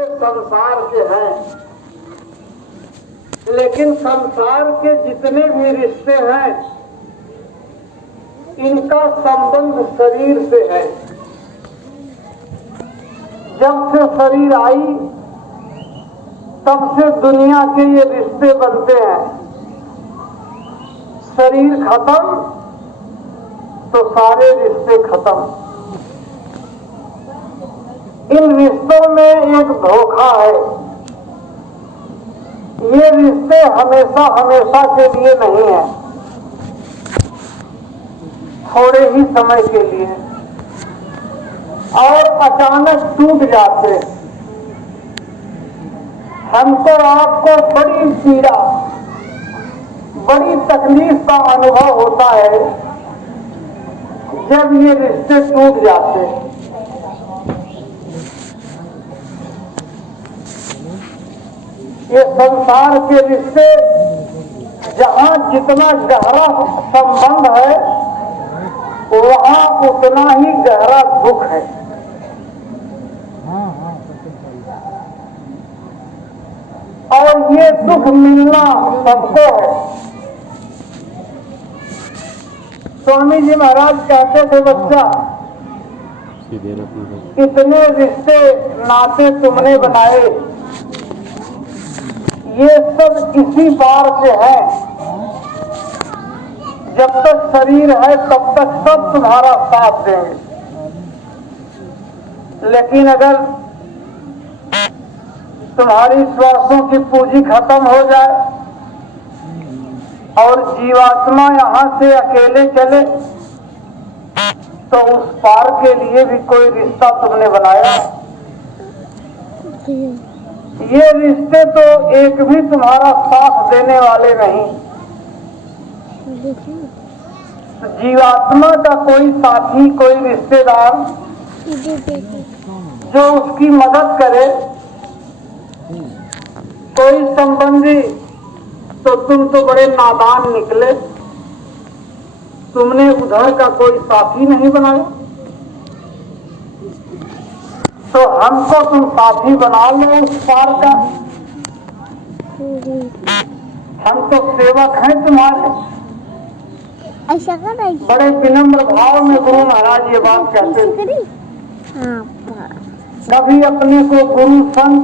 संसार के हैं, लेकिन संसार के जितने भी रिश्ते हैं इनका संबंध शरीर से है। जब से शरीर आई तब से दुनिया के ये रिश्ते बनते हैं। शरीर खत्म तो सारे रिश्ते खत्म। इन रिश्तों में एक धोखा है। ये रिश्ते हमेशा हमेशा के लिए नहीं है, थोड़े ही समय के लिए और अचानक टूट जाते। हमको आपको बड़ी पीड़ा, बड़ी तकलीफ का अनुभव होता है जब ये रिश्ते टूट जाते। ये संसार के रिश्ते जहां जितना गहरा संबंध है वहां उतना ही गहरा दुख है। और ये दुख मिलना सबको है। स्वामी जी महाराज कहते थे, बच्चा इतने रिश्ते नाते तुमने बनाए, ये सब इसी बार से है। जब तक शरीर है तब तक सब तुम्हारा साथ देंगे, लेकिन अगर तुम्हारी श्वासों की पूंजी खत्म हो जाए और जीवात्मा यहां से अकेले चले तो उस पार के लिए भी कोई रिश्ता तुमने बनाया। ये रिश्ते तो एक भी तुम्हारा साथ देने वाले नहीं। जीवात्मा का कोई साथी, कोई रिश्तेदार जो उसकी मदद करे, कोई संबंधी, तो तुम तो बड़े नादान निकले। तुमने उधर का कोई साथी नहीं बनाया, तो हमको तुम साथी बना लो उस पार का। हम तो सेवक हैं तुम्हारे। बड़े विनम्र भाव में गुरु महाराज ये बात कहते थे। कभी अपने को गुरु संत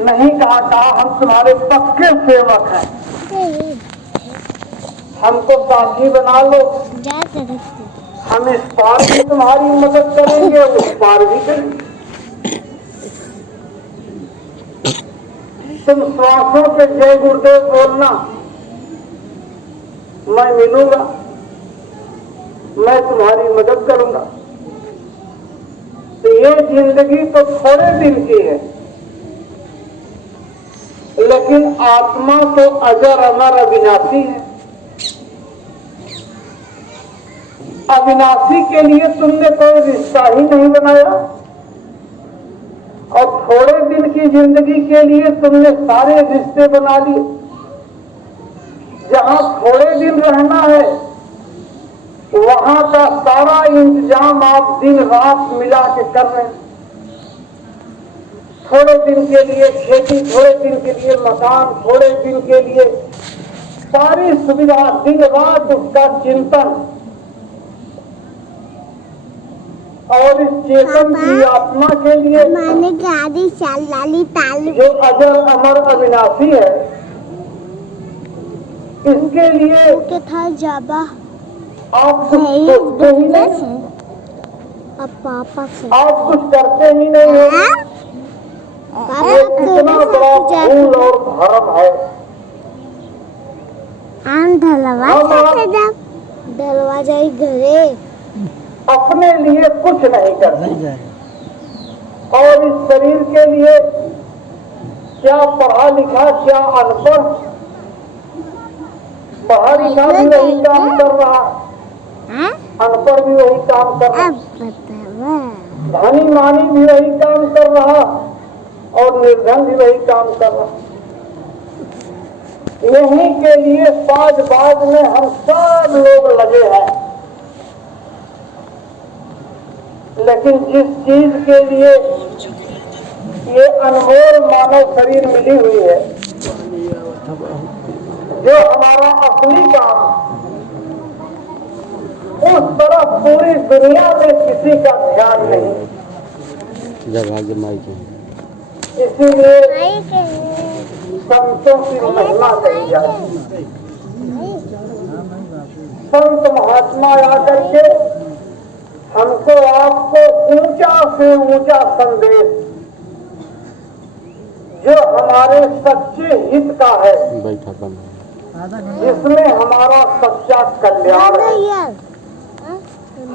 नहीं कहा, हम तुम्हारे पक्के सेवक हैं, हमको साथी बना लो। हम इस पार भी तुम्हारी मदद करेंगे, उस पार भी करेंगे। तुम श्वासों के जय गुरुदेव बोलना, मैं मिलूंगा, मैं तुम्हारी मदद करूंगा। तो ये जिंदगी तो थोड़े दिन की है, लेकिन आत्मा तो अजर अमर अविनाशी है। अविनाशी के लिए तुमने कोई रिश्ता ही नहीं बनाया, और थोड़े दिन की जिंदगी के लिए तुमने सारे रिश्ते बना लिए। जहां थोड़े दिन रहना है वहां का सारा इंतजाम आप दिन रात मिला के कर रहे हैं। थोड़े दिन के लिए खेती, थोड़े दिन के लिए मकान, थोड़े दिन के लिए सारी सुविधा, दिन रात उसका चिंतन। और इस चेतन की आत्मा के लिए जो अजर अमर अविनाशी है, इसके लिए आप कुछ सोचते ही नहीं, आप कुछ करते ही नहीं हो। ये कितना बड़ा भूल और भरम है। ढलवा जाए घरे, अपने लिए कुछ नहीं करते, और इस शरीर के लिए क्या पढ़ा लिखा, क्या अनपढ़, पढ़ा लिखा भी वही काम कर रहा, अनपढ़ भी वही काम कर रहा, धनी मानी भी वही काम कर रहा, और निर्धन भी वही काम कर रहा। यही के लिए बाज बाज में हम सब लोग लगे हैं। लेकिन जिस चीज के लिए ये अनमोल मानव शरीर मिली हुई है, जो हमारा असली काम, उस तरफ पूरी दुनिया में किसी का ध्यान नहीं। जब आगे माइक है, इसीलिए संतों की महिमा कही जाती है। संत महात्मा आकर के हमको आपको ऊंचा से ऊंचा संदेश, जो हमारे सच्चे हित का है, बैठा बंद, जिसमें हमारा सच्चा कल्याण है,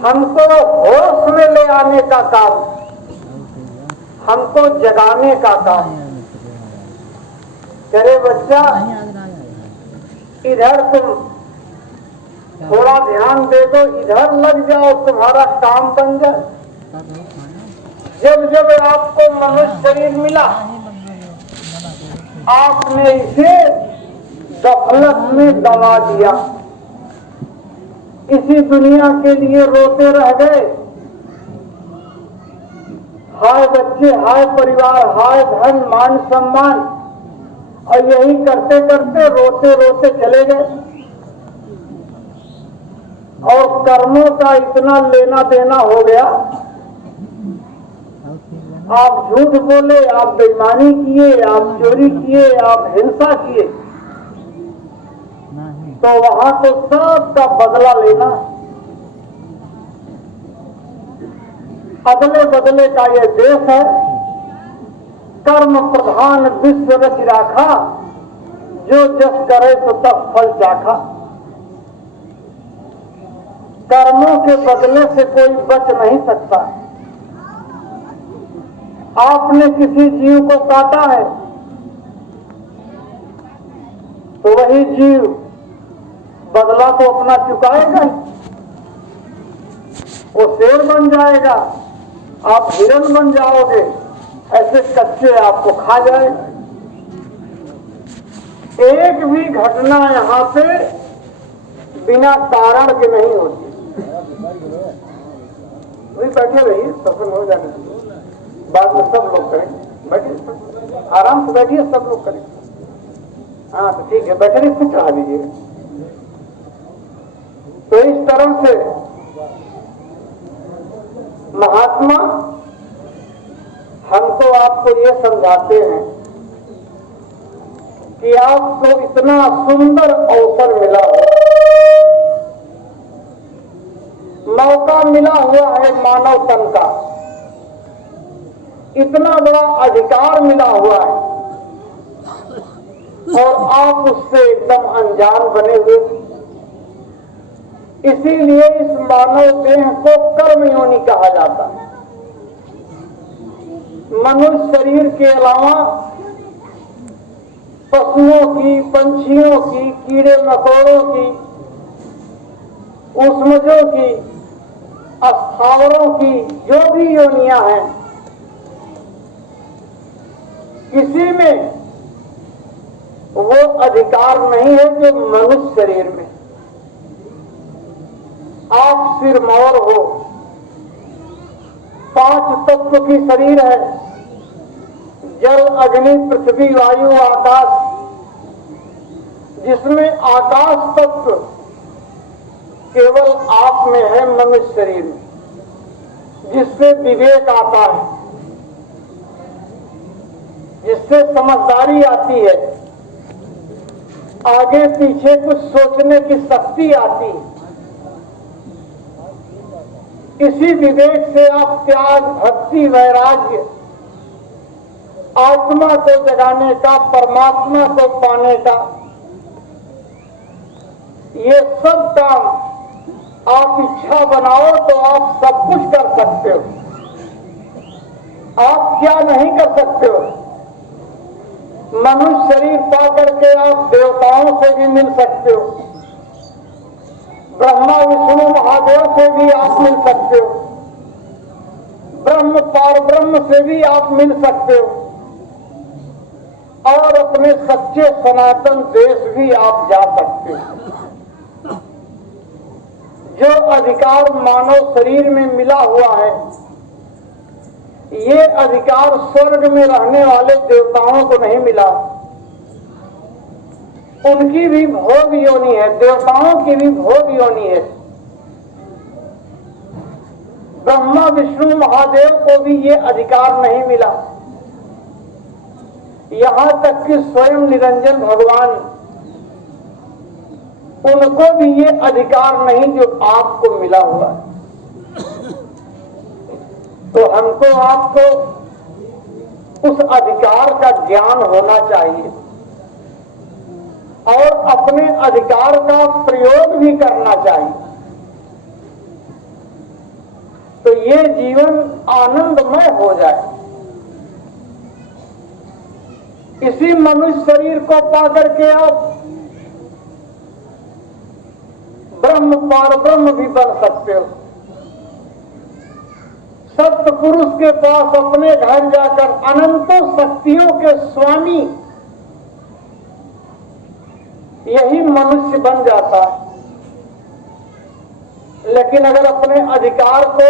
हमको होश में ले आने का काम, हमको जगाने का काम करे। बच्चा, इधर तुम थोड़ा ध्यान दे दो, इधर लग जाओ, तुम्हारा काम बन जाए। जब जब आपको मनुष्य शरीर मिला, आपने इसे गफलत में दबा दिया, इसी दुनिया के लिए रोते रह गए। हाय बच्चे, हाय परिवार, हाय धन मान सम्मान, और यही करते करते रोते रोते चले गए। और कर्मों का इतना लेना देना हो गया, आप झूठ बोले, आप बेईमानी किए, आप चोरी किए, आप हिंसा किए, तो वहां तो सबका बदला लेना। अदले बदले का ये देश है, कर्म प्रधान विश्व रच राखा, जो जस करे तो तब फल चाखा। कर्मों के बदले से कोई बच नहीं सकता। आपने किसी जीव को काटा है, तो वही जीव बदला तो अपना चुकाएगा ही। वो शेर बन जाएगा, आप हिरण बन जाओगे, ऐसे कच्चे आपको खा जाएगा। एक भी घटना यहाँ पे बिना कारण के नहीं होती। वही बैठे रहिए, सफल हो जाने दीजिए, बाद में सब लोग करेंगे। बैठिए, आराम से बैठिए, सब लोग करेंगे। हाँ तो ठीक है, बैठे रहिए, फिर चढ़ा दीजिए। तो इस तरह से महात्मा हमको आपको ये समझाते हैं कि आपको इतना सुंदर अवसर मिला है, मौका मिला हुआ है मानव तन का, इतना बड़ा अधिकार मिला हुआ है, और आप उससे एकदम अनजान बने हुए। इसीलिए इस मानव देह को कर्म योनि कहा जाता है। मनुष्य शरीर के अलावा पशुओं की, पंछियों की, कीड़े मकोड़ों की, ऊष्मजों की, स्थावरों की जो भी योनियां हैं, किसी में वो अधिकार नहीं है जो मनुष्य शरीर में। आप सिरमौर हो, 5 तत्व की शरीर है, जल अग्नि पृथ्वी वायु आकाश, जिसमें आकाश तत्व केवल आप में है, मनुष्य शरीर में, जिससे विवेक आता है, जिससे समझदारी आती है, आगे पीछे कुछ सोचने की शक्ति आती है। इसी विवेक से आप त्याग, भक्ति, वैराग्य, आत्मा को जगाने का, परमात्मा को पाने का, ये सब काम आप इच्छा बनाओ तो आप सब कुछ कर सकते हो। आप क्या नहीं कर सकते हो? मनुष्य शरीर पा करके आप देवताओं से भी मिल सकते हो, ब्रह्मा विष्णु महादेव से भी आप मिल सकते हो, ब्रह्म पार ब्रह्म से भी आप मिल सकते हो, और अपने सच्चे सनातन देश भी आप जा सकते हो। जो अधिकार मानव शरीर में मिला हुआ है, ये अधिकार स्वर्ग में रहने वाले देवताओं को नहीं मिला। उनकी भी भोग योनि है, देवताओं की भी भोग योनि है। ब्रह्मा विष्णु महादेव को भी ये अधिकार नहीं मिला। यहां तक कि स्वयं निरंजन भगवान, उनको भी ये अधिकार नहीं जो आपको मिला हुआ है। तो हमको आपको उस अधिकार का ज्ञान होना चाहिए और अपने अधिकार का प्रयोग भी करना चाहिए, तो ये जीवन आनंदमय हो जाए। इसी मनुष्य शरीर को पाकर के आप ब्रह्म पार ब्रह्म भी बन सकते हो। सत्य पुरुष के पास अपने घर जाकर अनंतों शक्तियों के स्वामी यही मनुष्य बन जाता है। लेकिन अगर अपने अधिकार को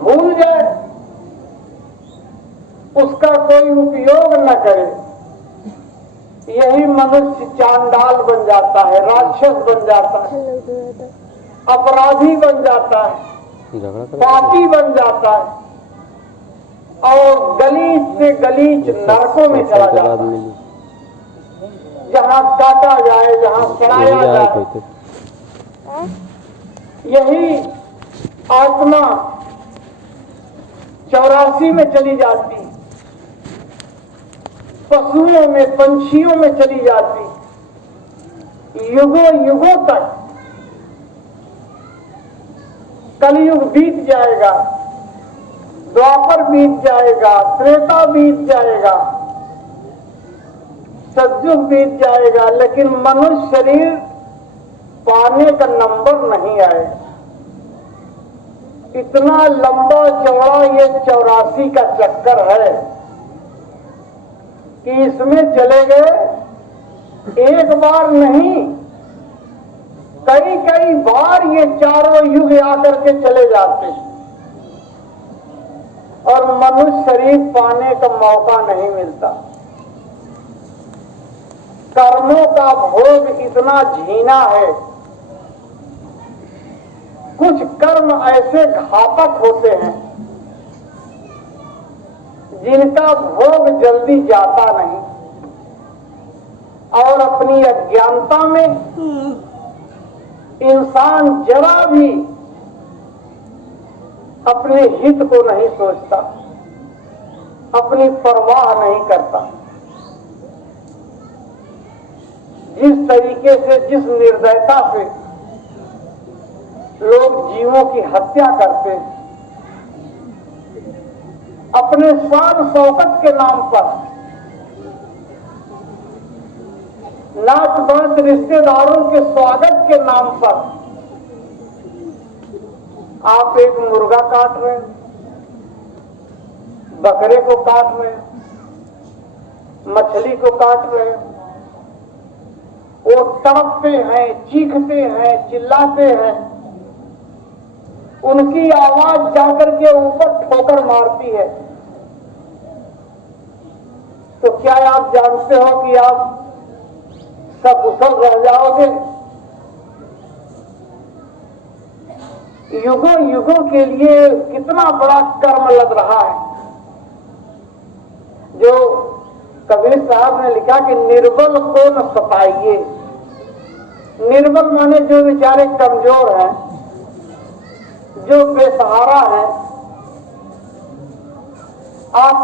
भूल जाए, उसका कोई उपयोग न करे, यही मनुष्य चांडाल बन जाता है, राक्षस बन जाता है, अपराधी बन जाता है, पापी बन जाता है और गलीच से गलीच नरकों में चला जाता है, जहां काटा जाए, जहां सड़ाया जाए। यही आत्मा 84 में चली जाती, पशुओं में, पंछियों में चली जाती, युगों युगों तक। कलयुग बीत जाएगा, द्वापर बीत जाएगा, त्रेता बीत जाएगा, सतयुग बीत जाएगा, लेकिन मनुष्य शरीर पाने का नंबर नहीं आएगा। इतना लंबा चौड़ा ये 84 का चक्कर है कि इसमें चले गए एक बार नहीं, कई कई बार ये चारों युग आकर के चले जाते हैं और मनुष्य शरीर पाने का मौका नहीं मिलता। कर्मों का भोग इतना झीना है, कुछ कर्म ऐसे घातक होते हैं जिनका भोग जल्दी जाता नहीं, और अपनी अज्ञानता में इंसान जरा भी अपने हित को नहीं सोचता, अपनी परवाह नहीं करता। जिस तरीके से, जिस निर्दयता से लोग जीवों की हत्या करते हैं, अपने शान शौकत के नाम पर, नाच बात रिश्तेदारों के स्वागत के नाम पर, आप एक मुर्गा काट रहे हैं, बकरे को काट रहे हैं, मछली को काट रहे हैं, वो तड़पते हैं, चीखते हैं, चिल्लाते हैं, उनकी आवाज जाकर के ऊपर ठोकर मारती है। तो क्या आप जानते हो कि आप सकुशल रह जाओगे? युगों युगों के लिए कितना बड़ा कर्म लग रहा है। जो कबीर साहब ने लिखा कि निर्बल को न सताइए। निर्बल माने जो बेचारे कमजोर हैं, जो बेसहारा है, आप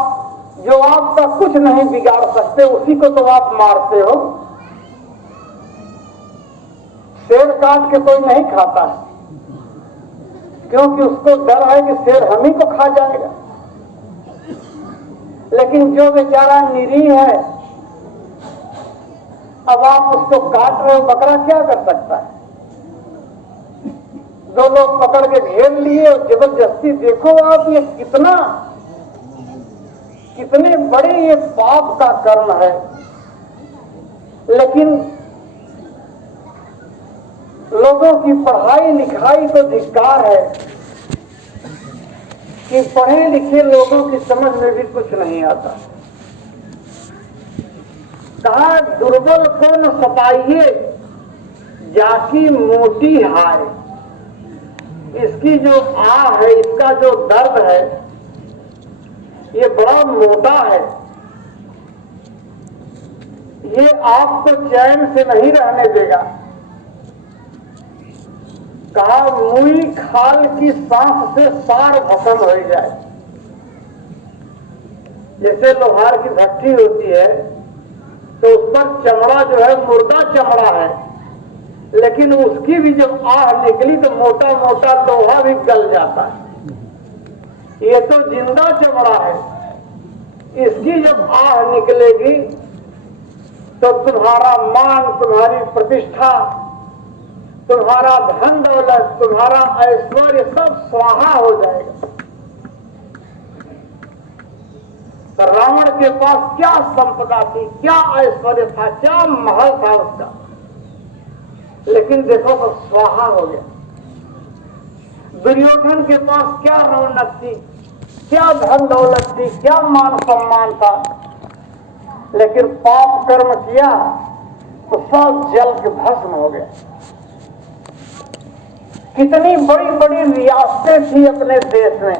जो आपका कुछ नहीं बिगाड़ सकते, उसी को तो आप मारते हो। शेर काट के कोई नहीं खाता है, क्योंकि उसको डर है कि शेर हम ही को खा जाएगा। लेकिन जो बेचारा निरीह है, अब आप उसको काट रहे हो, बकरा क्या कर सकता है? दो लोग पकड़ के घेर लिए और जबरदस्ती, देखो आप ये कितने बड़े ये पाप का कर्म है। लेकिन लोगों की पढ़ाई लिखाई तो धिक्कार है, कि पढ़े लिखे लोगों की समझ में भी कुछ नहीं आता। कहा दुर्बल को न सताइए जाकी मोटी हाय। इसकी जो आह है, इसका जो दर्द है, ये बड़ा मोटा है, ये आपको चैन से नहीं रहने देगा। कहा मुई खाल की सांस से सार भस्म हो जाए। जैसे लोहार की भट्टी होती है तो उस पर चमड़ा जो है मुर्दा चमड़ा है, लेकिन उसकी भी जब आह निकली तो मोटा मोटा लोहा भी गल जाता है। ये तो जिंदा चमड़ा है, इसकी जब आह निकलेगी तो तुम्हारा मान, तुम्हारी प्रतिष्ठा, तुम्हारा धन दौलत, तुम्हारा ऐश्वर्य सब स्वाहा हो जाएगा। तो रावण के पास क्या संपदा थी, क्या ऐश्वर्य था, क्या महल था उसका, लेकिन देखो तो स्वाहा हो गया। दुर्योधन के पास क्या रौनक थी, क्या धन दौलत थी, क्या मान सम्मान था, लेकिन पाप कर्म किया तो सब जल के भस्म हो गए। कितनी बड़ी बड़ी रियासतें थी अपने देश में,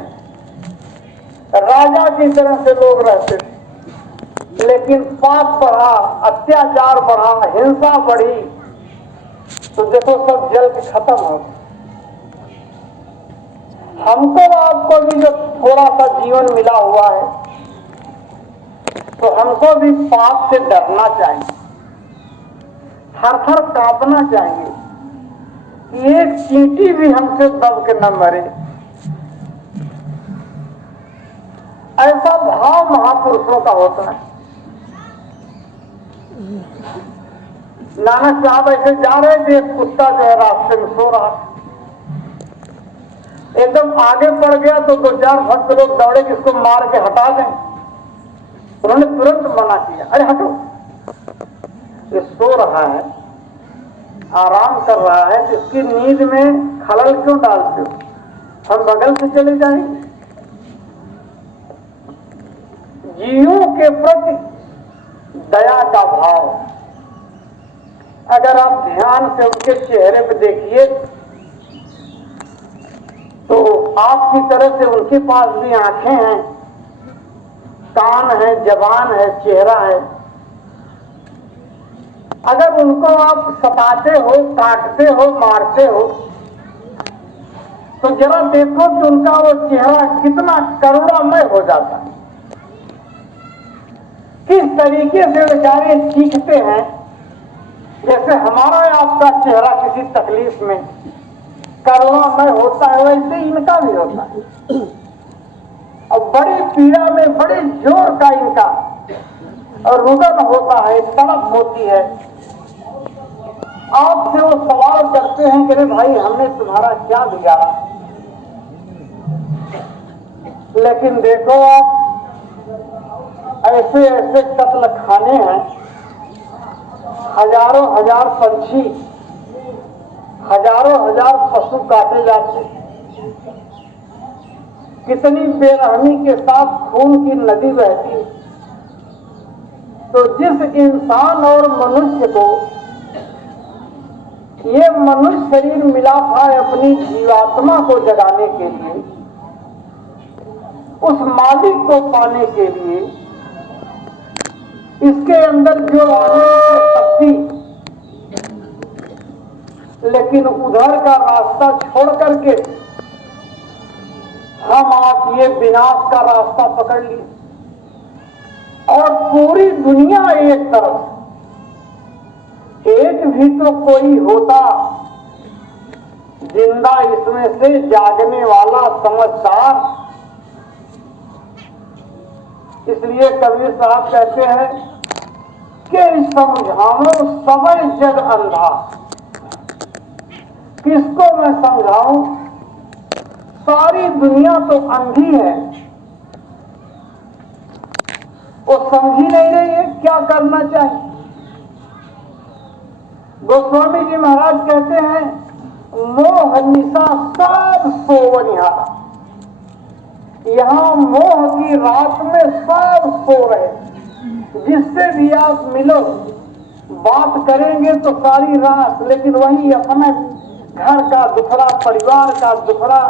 राजा की तरह से लोग रहते थे, लेकिन पाप बढ़ा, अत्याचार बढ़ा, हिंसा बढ़ी, तो देखो सब जल के खत्म हो गए। हमको आपको भी जो थोड़ा सा जीवन मिला हुआ है, तो हमको भी पाप से डरना चाहिए, थर थर कांपना चाहिए कि एक चींटी भी हमसे दब के न मरे। ऐसा भाव महापुरुषों का होता है। नानक साहब ऐसे जा रहे थे, एक कुत्ता जो है रास्ते में सो रहा था, एकदम आगे पड़ गया तो दो चार भक्त लोग दौड़े कि इसको मार के हटा दें। उन्होंने तुरंत मना किया, अरे हटो, ये सो रहा है, आराम कर रहा है, तो इसकी नींद में खलल क्यों डालते हो, हम बगल से चले जाएंगे। जीवों के प्रति दया का भाव, अगर आप ध्यान से उनके चेहरे पे देखिए तो आपकी तरह से उनके पास भी आंखें हैं, कान है, जबान है, चेहरा है। अगर उनको आप सताते हो, काटते हो, मारते हो, तो जरा देखो कि उनका वो चेहरा कितना करुणामय हो जाता है, किस तरीके से बेचारे चीखते हैं। जैसे हमारा आपका चेहरा किसी तकलीफ में करुणामय होता है, वैसे इनका भी होता है, और बड़ी पीड़ा में बड़े जोर का इनका और रुदन होता है, तड़प होती है। आपसे वो सवाल करते हैं कि अरे भाई हमने तुम्हारा क्या बिगाड़ा, लेकिन देखो आप ऐसे ऐसे कत्ल खाने हैं, हजारों हजार पंछी, हजारों हजार पशु काटे जाते, कितनी बेरहमी के साथ खून की नदी बहती। तो जिस इंसान और मनुष्य को ये मनुष्य शरीर मिला था अपनी जीवात्मा को जगाने के लिए, उस मालिक को पाने के लिए, इसके अंदर जो शक्ति, लेकिन उधर का रास्ता छोड़ करके हम आप ये विनाश का रास्ता पकड़ लिए, और पूरी दुनिया एक तरफ, एक भी तो कोई होता जिंदा इसमें से जागने वाला समझदार। इसलिए कबीर साहब कहते हैं कि समझाओ समय जग अंधा। किसको मैं समझाऊं, सारी दुनिया तो अंधी है, वो समझ ही नहीं रही है क्या करना चाहिए। गोस्वामी जी महाराज कहते हैं मोह निशा सब सोवनिहारा, यहाँ मोह की रात में सब सो रहे, जिससे भी आप मिलो बात करेंगे तो सारी रात, लेकिन वही अपने घर का दुखड़ा, परिवार का दुखड़ा,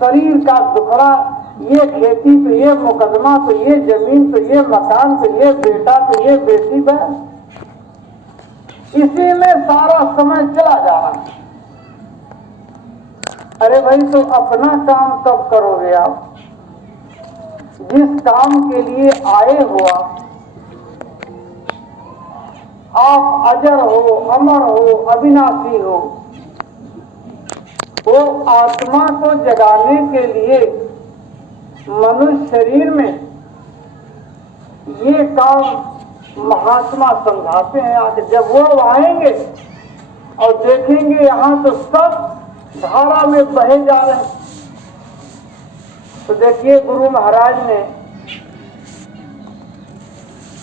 शरीर का दुखड़ा, ये खेती तो ये मुकदमा तो ये जमीन तो ये मकान तो ये बेटा तो ये बेटी, बहन, इसी में सारा समय चला जा रहा है। अरे भाई, तो अपना काम कब करोगे आप? जिस काम के लिए आए हो आप अजर हो, अमर हो, अविनाशी हो, वो आत्मा को जगाने के लिए मनुष्य शरीर में ये काम महात्मा समझाते हैं। आके जब वो आएंगे और देखेंगे यहाँ तो सब धारा में बहे जा रहे हैं, तो देखिए गुरु महाराज ने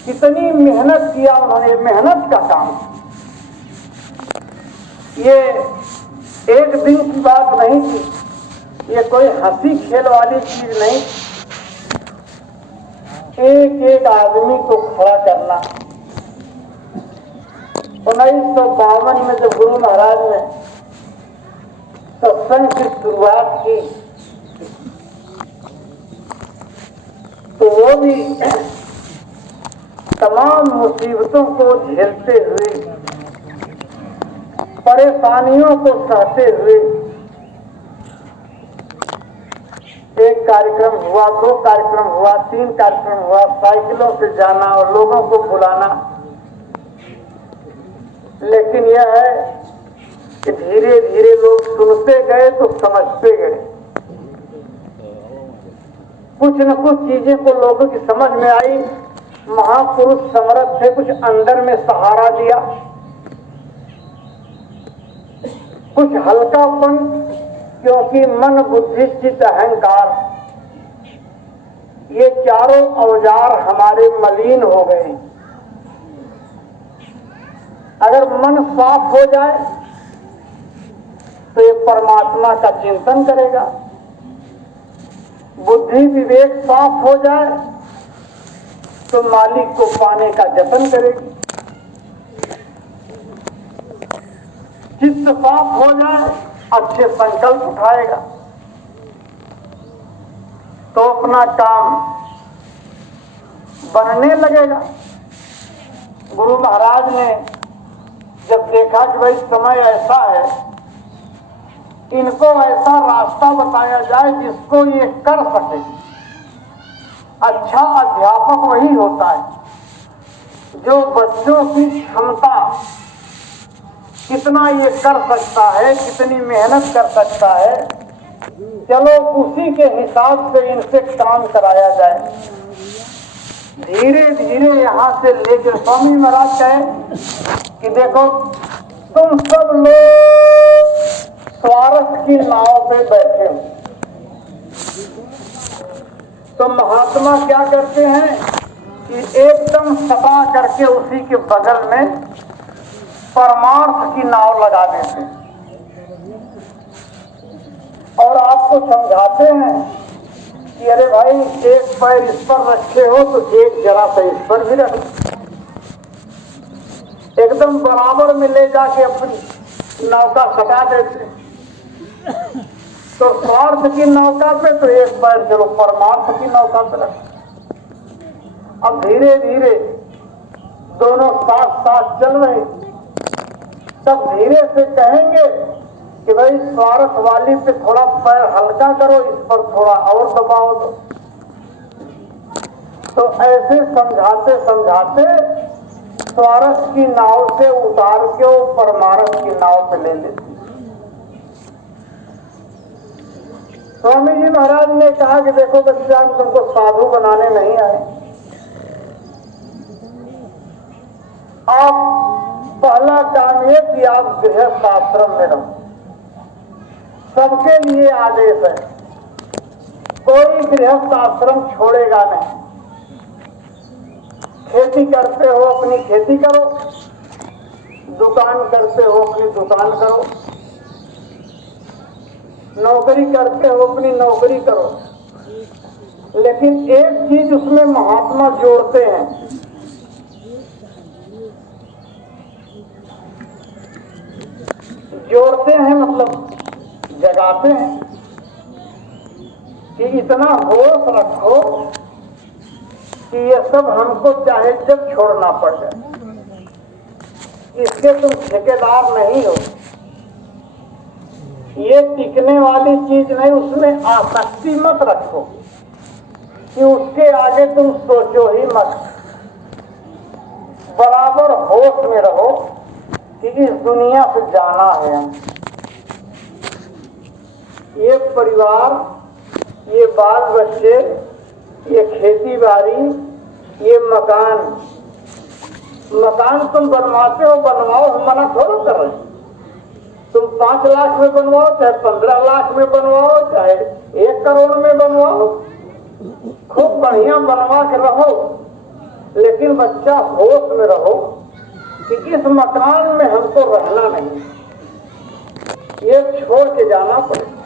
कितनी मेहनत किया। उन्होंने मेहनत का काम, ये एक दिन की बात नहीं थी, ये कोई हंसी खेल वाली चीज नहीं। एक एक आदमी को खड़ा करना। 1952 में जब गुरु महाराज ने सत्संग की शुरुआत की तो वो भी तमाम मुसीबतों को झेलते हुए, परेशानियों को सहते हुए, एक कार्यक्रम हुआ, 2 कार्यक्रम हुआ, 3 कार्यक्रम हुआ, साइकिलों से जाना और लोगों को बुलाना। लेकिन यह है कि धीरे धीरे लोग सुनते गए तो समझते गए। कुछ न कुछ चीजें को लोगों की समझ में आई। महापुरुष समर्थ थे, कुछ अंदर में सहारा दिया, कुछ हल्कापन, क्योंकि मन, बुद्धि, चित्त, अहंकार, ये चारों औजार हमारे मलिन हो गए। अगर मन साफ हो जाए तो ये परमात्मा का चिंतन करेगा। बुद्धि विवेक साफ हो जाए तो मालिक को पाने का जतन करेगी। चित्त साफ हो जाए, अच्छे संकल्प उठाएगा तो अपना काम बनने लगेगा। गुरु महाराज ने जब देखा कि भाई समय ऐसा है, इनको ऐसा रास्ता बताया जाए जिसको ये कर सके। अच्छा अध्यापक वही होता है जो बच्चों की क्षमता कितना ये कर सकता है, कितनी मेहनत कर सकता है, चलो उसी के हिसाब से इनसे काम कराया जाए। धीरे धीरे यहाँ से लेकर स्वामी महाराज कहे कि देखो तुम सब लोग स्वार्थ की नाव पे बैठे हो, तो महात्मा क्या करते हैं कि एकदम सफा करके उसी के बगल में परमार्थ की नाव लगा देते हैं और आपको समझाते हैं कि अरे भाई एक पैर इस पर रखे हो तो एक जरा सा इस पर भी रख, एकदम बराबर में ले जाके अपनी नौका सटा देते। तो स्वार्थ की नौका पे तो एक पैर चलो परमार्थ की नौका पे रख। अब धीरे धीरे दोनों साथ साथ चल रहे, तब धीरे से कहेंगे कि भाई स्वार्थ वाली पे थोड़ा पैर हल्का करो, इस पर थोड़ा और दबाव दो। तो ऐसे समझाते समझाते स्वार्थ की नाव से उतार के वो परमार्थ की नाव पे ले लेते। स्वामी जी महाराज ने कहा कि देखो बच्चा, हम तुमको साधु बनाने नहीं आए, आप पहला काम ये कि आप गृहस्थ आश्रम में रहो। सबके लिए आदेश है, कोई गृहस्थ आश्रम छोड़ेगा नहीं। खेती करते हो अपनी खेती करो, दुकान करते हो अपनी दुकान करो, नौकरी करते हो अपनी नौकरी करो, लेकिन एक चीज उसमें महात्मा जोड़ते हैं, मतलब जगाते हैं कि इतना होश रखो कि ये सब हमको चाहे जब छोड़ना पड़ जाए, इसके तुम ठेकेदार नहीं हो। ये टिकने वाली चीज नहीं, उसमें आसक्ति मत रखो कि उसके आगे तुम सोचो ही मत। बराबर होश में रहो कि इस दुनिया से जाना है। ये परिवार, ये बाल बच्चे, ये खेती बाड़ी, ये मकान तुम बनवाते हो, बनवाओ, हम मना थोड़ा कर रहे। तुम 5 लाख में बनवाओ, चाहे 15 लाख में बनवाओ, चाहे 1 करोड़ में बनवाओ, खूब बढ़िया बनवा के रहो, लेकिन बच्चा होश में रहो कि इस मकान में हमको रहना नहीं, ये छोड़ के जाना पड़ेगा।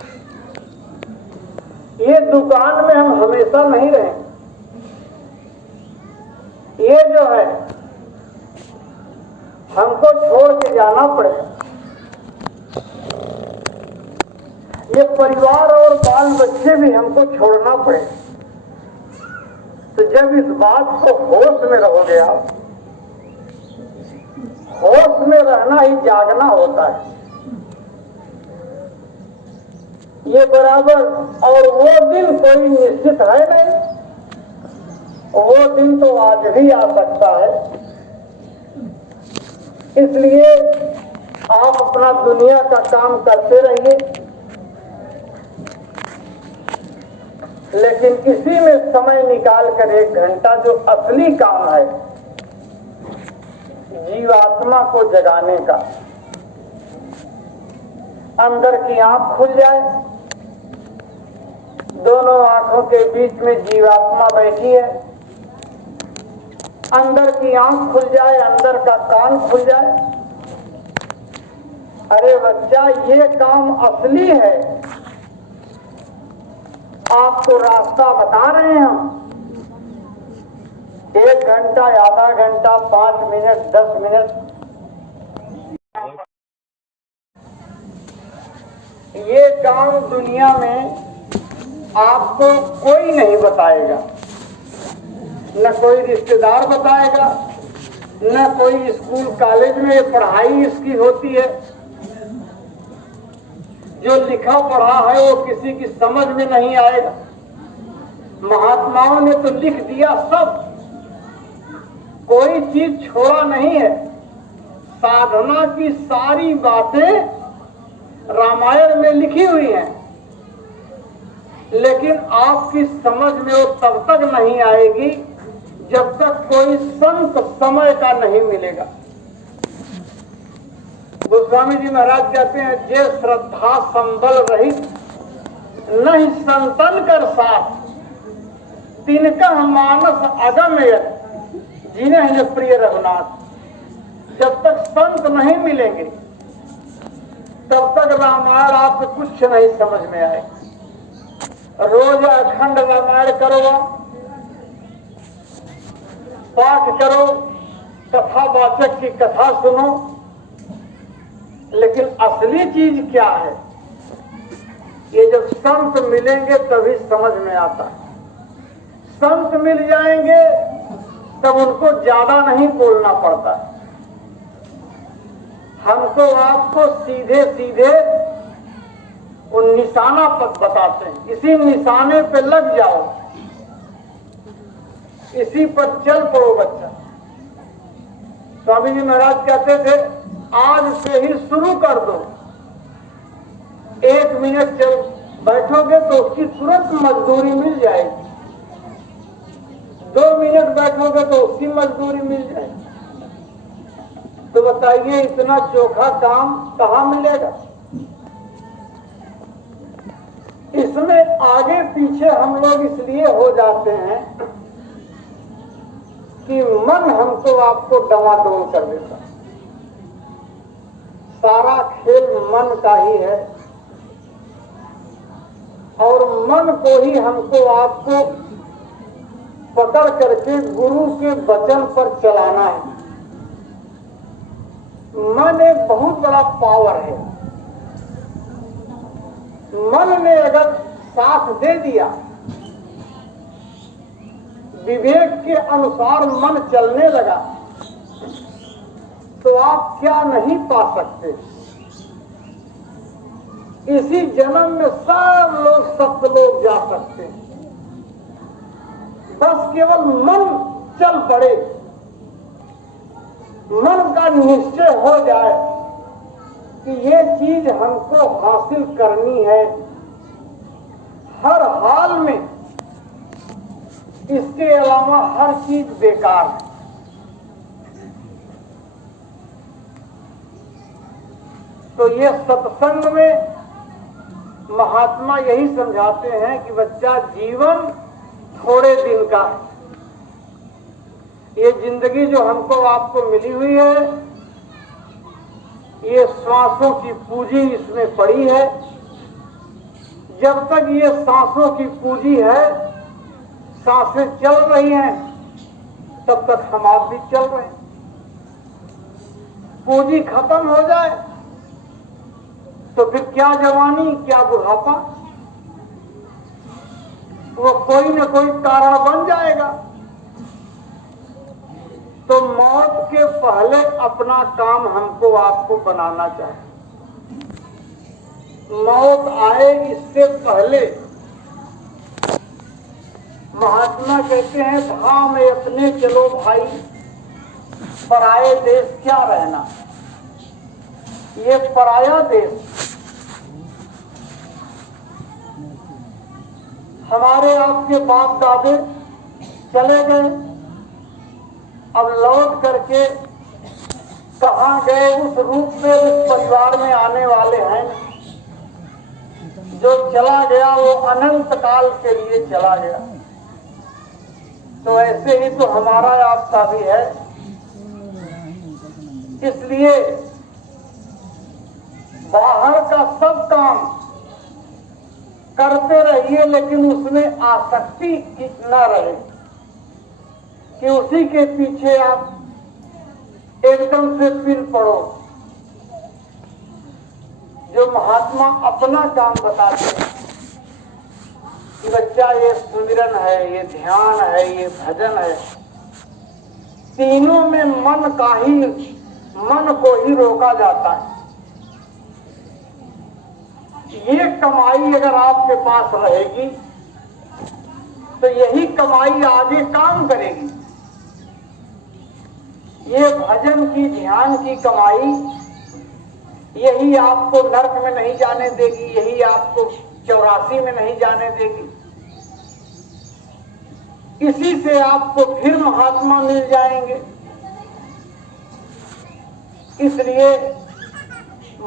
ये दुकान में हम हमेशा नहीं रहेंगे। ये जो है हमको छोड़ के जाना पड़ेगा। ये परिवार और बाल बच्चे भी हमको छोड़ना पड़ेगा। तो जब इस बात को होश में रहोगे आप, होश में रहना ही जागना होता है। ये बराबर, और वो दिन कोई निश्चित है नहीं, वो दिन तो आज भी आ सकता है। इसलिए आप अपना दुनिया का काम करते रहिए, लेकिन इसी में समय निकाल कर 1 घंटा जो असली काम है जीवात्मा को जगाने का, अंदर की आंख खुल जाए, दोनों आंखों के बीच में जीवात्मा बैठी है, अंदर की आंख खुल जाए, अंदर का कान खुल जाए। अरे बच्चा, ये काम असली है, आपको रास्ता बता रहे हैं हम। 1 घंटा, आधा घंटा, 5 मिनट, 10 मिनट, ये काम दुनिया में आपको कोई नहीं बताएगा, न कोई रिश्तेदार बताएगा, न कोई स्कूल कॉलेज में पढ़ाई इसकी होती है। जो लिखा पढ़ा है वो किसी की समझ में नहीं आएगा। महात्माओं ने तो लिख दिया सब, कोई चीज छोड़ा नहीं है। साधना की सारी बातें रामायण में लिखी हुई हैं, लेकिन आपकी समझ में वो तब तक नहीं आएगी जब तक कोई संत समय का नहीं मिलेगा। गोस्वामी जी महाराज कहते हैं, जे श्रद्धा संबल रहित नहीं संतन कर साथ, तिनका मानस अगम्य जिन्हें प्रिय रघुनाथ। जब तक संत नहीं मिलेंगे तब तक रामायण आपको कुछ नहीं समझ में आएगा। रोज अखंड रामायण करो, पाठ करो, कथावाचक की कथा सुनो, लेकिन असली चीज क्या है ये जब संत मिलेंगे तभी समझ में आता है। संत मिल जाएंगे तब उनको ज्यादा नहीं बोलना पड़ता। हमको आपको सीधे सीधे वो निशाना पर बताते हैं, इसी निशाने पे लग जाओ, इसी पर चल पड़ो बच्चा। स्वामी जी महाराज कहते थे, आज से ही शुरू कर दो। 1 मिनट चल बैठोगे तो उसकी तुरंत मजदूरी मिल जाएगी, 2 मिनट बैठोगे तो उसकी मजदूरी मिल जाएगी। तो बताइए इतना चोखा काम कहाँ मिलेगा? इसमें आगे पीछे हम लोग इसलिए हो जाते हैं कि मन हमको आपको डमाडोल कर देता। सारा खेल मन का ही है, और मन को ही हमको आपको पकड़ करके गुरु के वचन पर चलाना है। मन एक बहुत बड़ा पावर है। मन ने अगर साथ दे दिया, विवेक के अनुसार मन चलने लगा, तो आप क्या नहीं पा सकते। इसी जन्म में सब लोग सत्यलोक जा सकते हैं, बस केवल मन चल पड़े, मन का निश्चय हो जाए कि ये चीज हमको हासिल करनी है हर हाल में, इसके अलावा हर चीज बेकार है। तो ये सत्संग में महात्मा यही समझाते हैं कि बच्चा, जीवन थोड़े दिन का है। ये जिंदगी जो हमको आपको मिली हुई है, ये सांसों की पूंजी इसमें पड़ी है। जब तक ये सांसों की पूंजी है, सांसें चल रही हैं, तब तक हम आप भी चल रहे हैं। पूंजी खत्म हो जाए तो फिर क्या जवानी, क्या बुढ़ापा, वो कोई न कोई कारण बन जाएगा। तो मौत के पहले अपना काम हमको आपको बनाना चाहिए। मौत आए इससे पहले महात्मा कहते हैं, धाम अपने चलो भाई, पराये देश क्या रहना। ये पराया देश हमारे आपके बाप दादे चले गए, अब लौट करके कहाँ गए उस रूप में उस परिवार में आने वाले हैं। जो चला गया वो अनंत काल के लिए चला गया। तो ऐसे ही तो हमारा आपका भी है। इसलिए बाहर का सब काम करते रहिए, लेकिन उसमें आसक्ति न रहे कि उसी के पीछे आप एकदम से फिर पड़ो। जो महात्मा अपना काम बताते हैं कि बच्चा, ये सुमिरन है, ये ध्यान है, ये भजन है, तीनों में मन को ही रोका जाता है। ये कमाई अगर आपके पास रहेगी तो यही कमाई आगे काम करेगी। ये भजन की, ध्यान की कमाई यही आपको नरक में नहीं जाने देगी, यही आपको 84 में नहीं जाने देगी। इसी से आपको फिर महात्मा मिल जाएंगे। इसलिए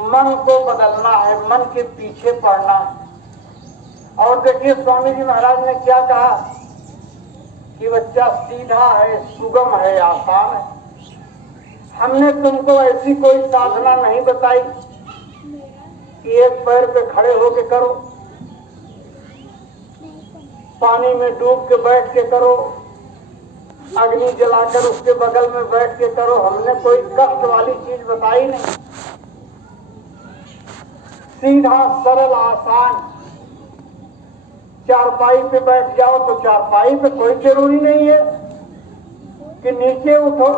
मन को बदलना है, मन के पीछे पड़ना है। और देखिए स्वामी जी महाराज ने क्या कहा कि बच्चा सीधा है, सुगम है, आसान है। हमने तुमको ऐसी कोई साधना नहीं बताई कि एक पैर पे खड़े होके करो, पानी में डूब के बैठ के करो, अग्नि जलाकर उसके बगल में बैठ के करो। हमने कोई कष्ट वाली चीज बताई नहीं। सीधा सरल आसान, चारपाई पे बैठ जाओ तो चारपाई पे कोई जरूरी नहीं है कि नीचे उठो,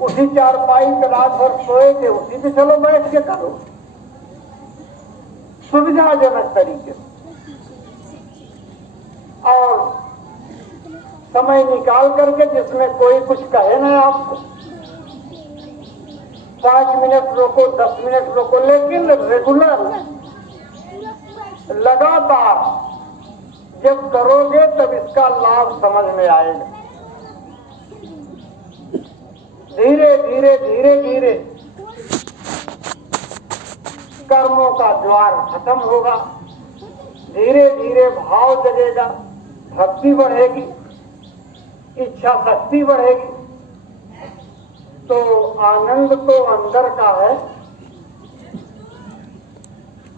उसी चारपाई पे रात भर सोए थे, उसी पे चलो बैठ के करो, सुविधाजनक तरीके से। और समय निकाल करके जिसमें कोई कुछ कहे ना आपको, 5 मिनट रोको, 10 मिनट रोको, लेकिन रेगुलर, लगातार जब करोगे तब इसका लाभ समझ में आएगा। धीरे धीरे धीरे धीरे कर्मों का ज्वार खत्म होगा, धीरे धीरे भाव जगेगा, भक्ति बढ़ेगी, इच्छा शक्ति बढ़ेगी। तो आनंद तो अंदर का है।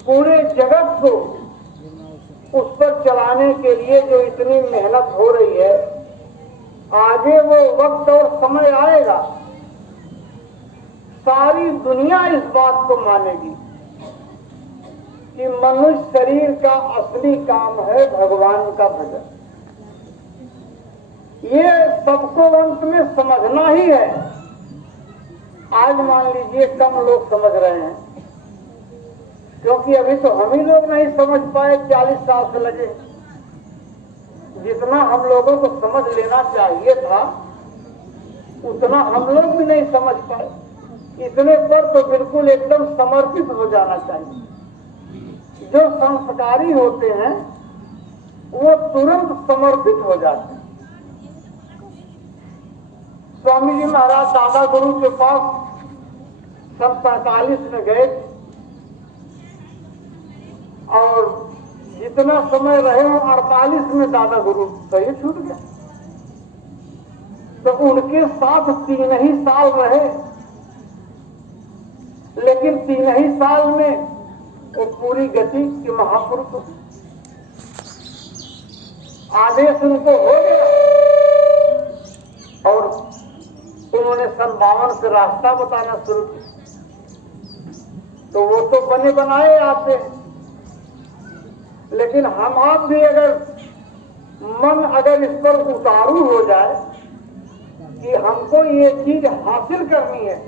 पूरे जगत को उस पर चलाने के लिए जो इतनी मेहनत हो रही है, आगे वो वक्त और समय आएगा, सारी दुनिया इस बात को मानेगी कि मनुष्य शरीर का असली काम है भगवान का भजन। ये सबको अंत में समझना ही है। आज मान लीजिए कम लोग समझ रहे हैं, क्योंकि अभी तो हम ही लोग नहीं समझ पाए, 40 साल से लगे। जितना हम लोगों को समझ लेना चाहिए था उतना हम लोग भी नहीं समझ पाए। इतने पर तो बिल्कुल एकदम समर्पित हो जाना चाहिए। जो संस्कारी होते हैं वो तुरंत समर्पित हो जाते हैं। स्वामी जी महाराज दादा गुरु के पास सन 45 में गए और जितना समय रहे हो 48 में दादा गुरु सही छूट गया। तो उनके साथ 3 ही साल रहे, लेकिन 3 ही साल में वो पूरी गति के महापुरुष आदेश उनको हो गया और उन्होंने सन 52 से रास्ता बताना शुरू किया। तो वो तो बने बनाए आते हैं, लेकिन हम आप भी अगर मन अगर इस पर उतारू हो जाए कि हमको ये चीज हासिल करनी है।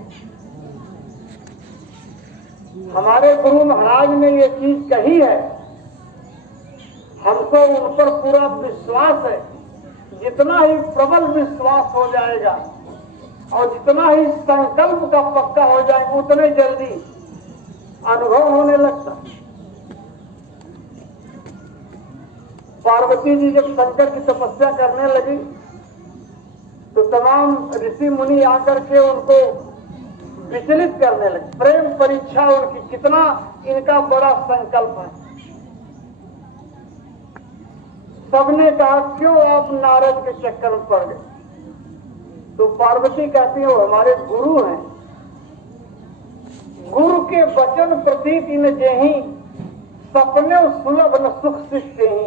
हमारे गुरु महाराज ने ये चीज कही है, हमको उन पर पूरा विश्वास है। जितना ही प्रबल विश्वास हो जाएगा और जितना ही संकल्प का पक्का हो जाए उतने जल्दी अनुभव होने लगता। पार्वती जी जब शंकर की तपस्या करने लगी तो तमाम ऋषि मुनि आकर के उनको विचलित करने लगे। प्रेम परीक्षा उनकी, कितना इनका बड़ा संकल्प है। सबने कहा क्यों आप नारद के चक्कर में पड़ गए। तो पार्वती कहती है वो हमारे गुरु हैं, गुरु के वचन प्रतीक इन जेहि सपने सुलभ न सुख शिष्य ही।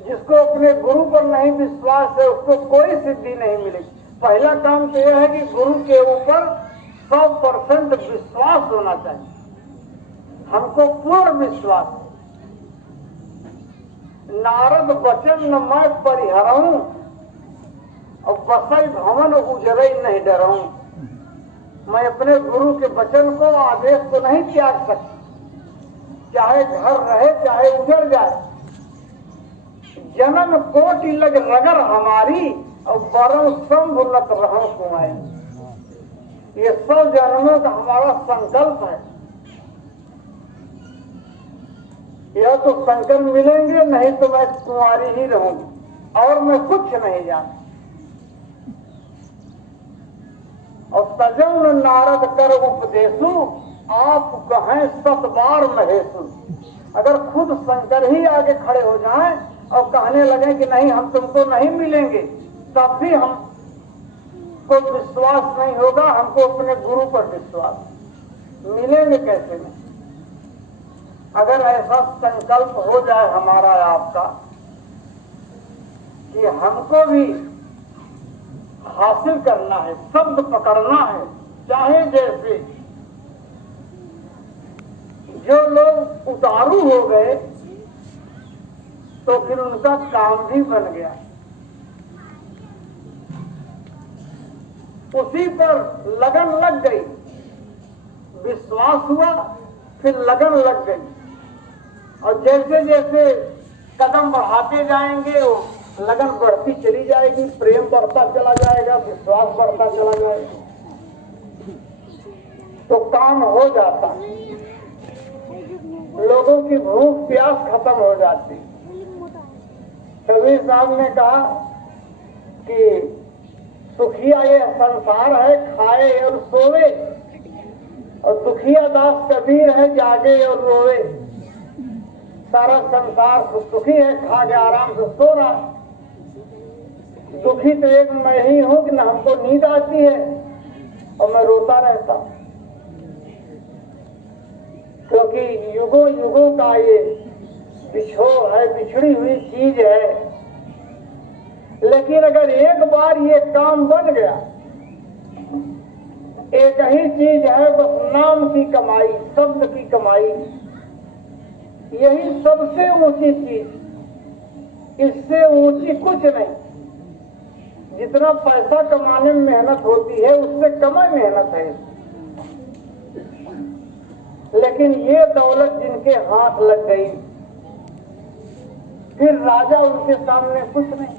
जिसको अपने गुरु पर नहीं विश्वास है उसको कोई सिद्धि नहीं मिलेगी। पहला काम तो यह है कि गुरु के ऊपर 100% विश्वास होना चाहिए। हमको पूर्ण विश्वास है। नारद वचन न मैं परिहरऊं और बसई भवन उजरई नहीं डरऊं। मैं अपने गुरु के वचन को, आदेश को नहीं त्याग सकती, चाहे घर रहे चाहे उजड़ जाए। जन्म कोटि लग रगर हमारी और बरम शंभ नत रहूं कुमाई। ये 100 जन्मों का हमारा संकल्प है। यह तो शंकर मिलेंगे, नहीं तो मैं कुंवारी ही रहूंगी और मैं कुछ नहीं जानती। और तजन नारद कर उपदेशु आप कहें 100 बार महेशु। अगर खुद शंकर ही आगे खड़े हो जाएं और कहने लगे कि नहीं हम तुमको नहीं मिलेंगे, तब भी हमको विश्वास नहीं होगा। हमको अपने गुरु पर विश्वास, मिलेंगे कैसे नहीं। अगर ऐसा संकल्प हो जाए हमारा आपका कि हमको भी हासिल करना है, शब्द पकड़ना है, चाहे जैसे। जो लोग उतारू हो गए तो फिर उनका काम भी बन गया। उसी पर लगन लग गई, विश्वास हुआ, फिर लगन लग गई। और जैसे जैसे कदम बढ़ाते जाएंगे वो लगन बढ़ती चली जाएगी, प्रेम बढ़ता चला जाएगा, विश्वास बढ़ता चला जाएगा, तो काम हो जाता। लोगों की भूख प्यास खत्म हो जाती। कबीर साहब ने कहा कि सुखिया ये संसार है, खाए और सोवे, और दुखिया दास कबीर है, जागे और रोवे। सारा संसार सुखी है, खा के आराम से सो रहा। दुखी तो एक मैं ही हूं कि न हमको नींद आती है और मैं रोता रहता, क्योंकि युगों युगों का ये बिछोह है, बिछड़ी हुई चीज है। लेकिन अगर एक बार ये काम बन गया, एक ही चीज है बस नाम की कमाई, शब्द की कमाई, यही सबसे ऊंची चीज, इससे ऊंची कुछ नहीं। जितना पैसा कमाने में मेहनत होती है उससे कम ही मेहनत है। लेकिन ये दौलत जिनके हाथ लग गई, फिर राजा उनके सामने कुछ नहीं,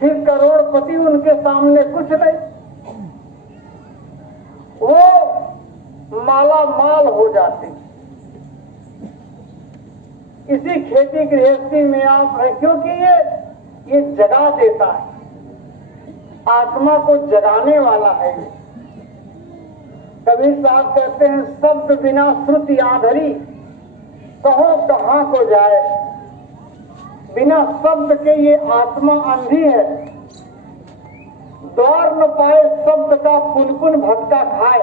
फिर करोड़पति उनके सामने कुछ नहीं, वो माला माल हो जाते। इसी खेती गृहस्थी में आप है, क्योंकि ये जगा देता है, आत्मा को जगाने वाला है। कबीर साहब कहते हैं, शब्द बिना श्रुति आंधरी, कहो कहाँ को जाए। बिना शब्द के ये आत्मा अंधी है, द्वार न पाए शब्द का पुनपुन भटका खाए।